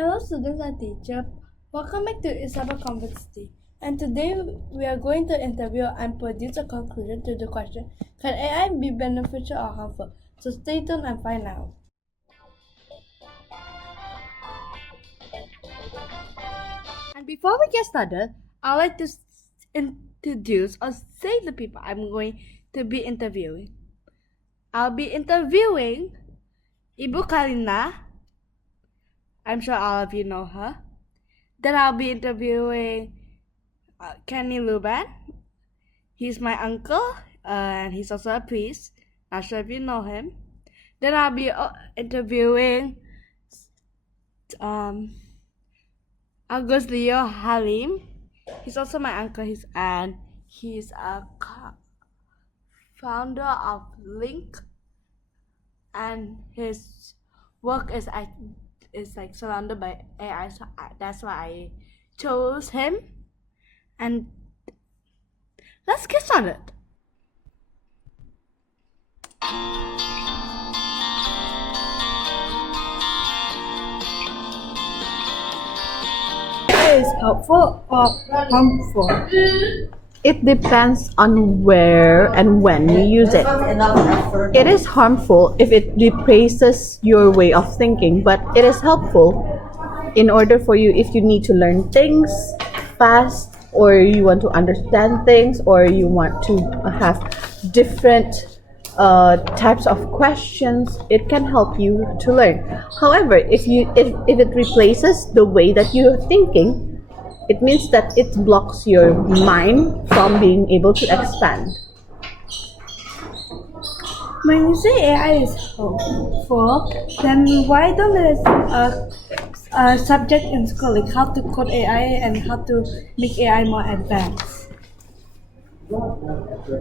Hello students and teacher, welcome back to Isabel Conversity. And today we are going to interview and produce a conclusion to the question, can AI be beneficial or harmful? So stay tuned and find out. And before we get started, I'd like to introduce or say the people I'm going to be interviewing. I'll be interviewing Ibu Kalina. I'm sure all of you know her. Then I'll be interviewing Kenny Luban. He's my uncle, and he's also a priest. Not sure if you know him. Then I'll be interviewing August Leo Halim. He's also my uncle. He's a founder of Link, and his work is like surrounded by AI. So that's why I chose him. And let's get started. Is helpful or harmful? It depends on where and when you use it. It is harmful if it replaces your way of thinking, but it is helpful in order for you if you need to learn things fast, or you want to understand things, or you want to have different types of questions. It can help you to learn. However, if it replaces the way that you're thinking, it means that it blocks your mind from being able to expand. When you say AI is helpful, then why don't there's a subject in school like how to code AI and how to make AI more advanced?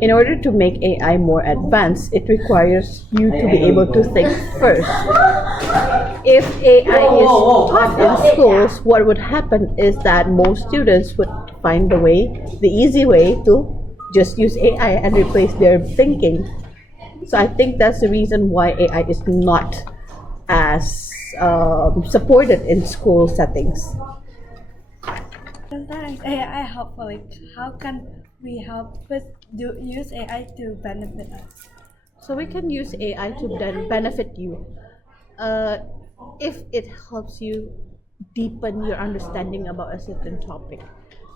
In order to make AI more advanced, it requires you to be able to think first. If AI is taught in schools, what would happen is that most students would find the easy way to just use AI and replace their thinking. So I think that's the reason why AI is not as supported in school settings. Sometimes AI helpful. Like how can we use AI to benefit us? So we can use AI to benefit you uh, if it helps you deepen your understanding about a certain topic.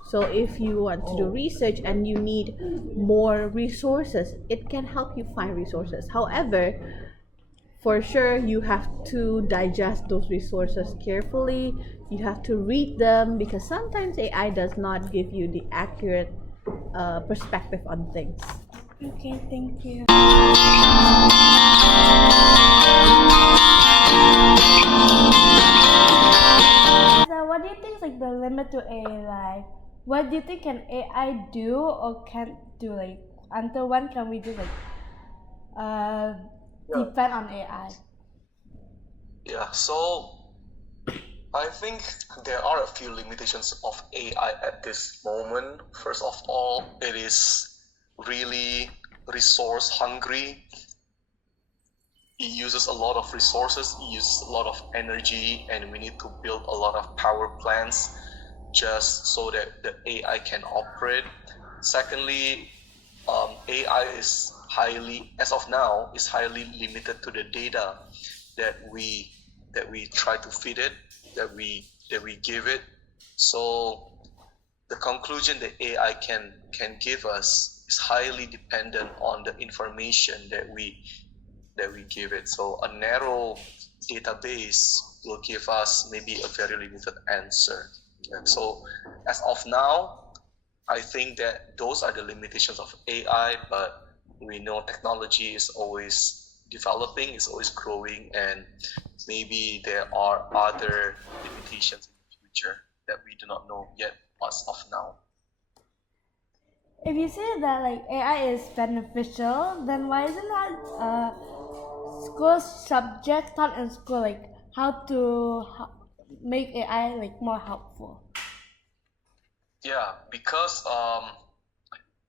So if you want to do research and you need more resources, it can help you find resources. However, for sure, you have to digest those resources carefully. You have to read them because sometimes AI does not give you the accurate perspective on things. Okay, thank you. So what do you think is like the limit to AI? Like, what do you think can AI do or can't do? Like, until when can we do like depend on AI? Yeah, so I think there are a few limitations of AI at this moment. First of all, it is really resource hungry. It uses a lot of resources, it uses a lot of energy, and we need to build a lot of power plants just so that the AI can operate. Secondly, AI is as of now, is highly limited to the data that we try to feed it, that we give it. So the conclusion that AI can give us is highly dependent on the information that we give it. So a narrow database will give us maybe a very limited answer. So as of now, I think that those are the limitations of AI, but we know technology is always developing, is always growing, and maybe there are other limitations in the future that we do not know yet as of now. If you say that like AI is beneficial, then why isn't that school subject taught in school like how to make AI like more helpful? Yeah, because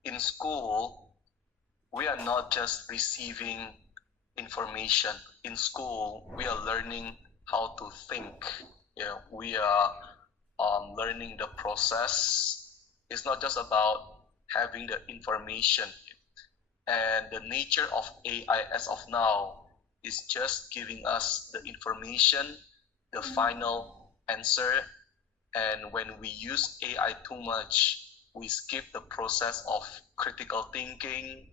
in school we are not just receiving information. In school we are learning how to think. we are learning the process. It's not just about having the information, and the nature of AI as of now is just giving us the information, the final answer. And when we use AI too much, we skip the process of critical thinking,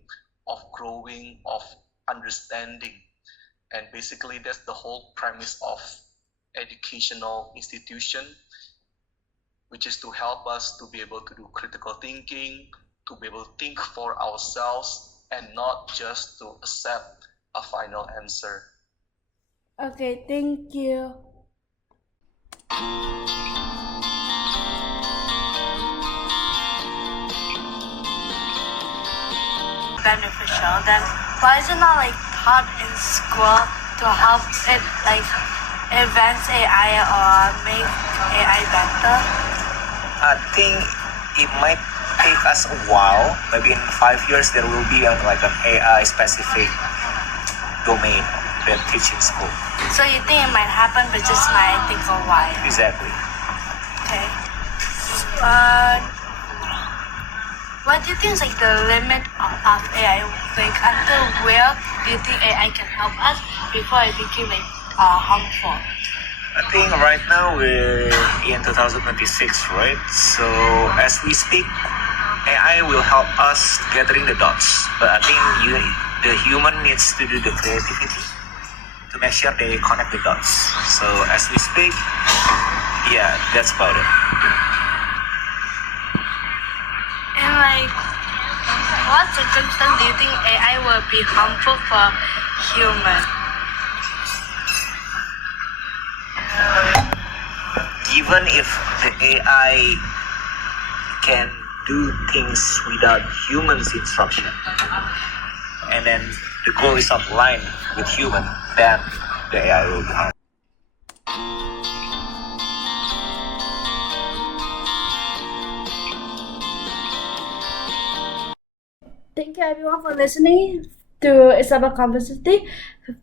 of growing, of understanding. And basically, that's the whole premise of educational institution, which is to help us to be able to do critical thinking, to be able to think for ourselves, and not just to accept a final answer. Okay, thank you. Beneficial, then why is it not like taught in school to help it like advance AI or make AI better? I think it might take us a while. Maybe in 5 years there will be like an AI specific domain that teach in school. So you think it might happen, but just might take a while. Exactly. Okay. What do you think is like the limit of AI? Like until where do you think AI can help us before it became like harmful? I think right now we're in 2026, right? So as we speak, AI will help us gathering the dots. But I think the human needs to do the creativity to make sure they connect the dots. So as we speak, yeah, that's about it. And like, what circumstance do you think AI will be harmful for humans? Even if the AI can do things without humans' instruction, and then the goal is not aligned with human, then the AI will be harmful. Thank you everyone for listening to Isabel Conversity,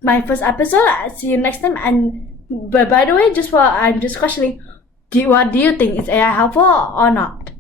my first episode. I'll see you next time. And but by the way, I'm just questioning, what do you think? Is AI helpful or not?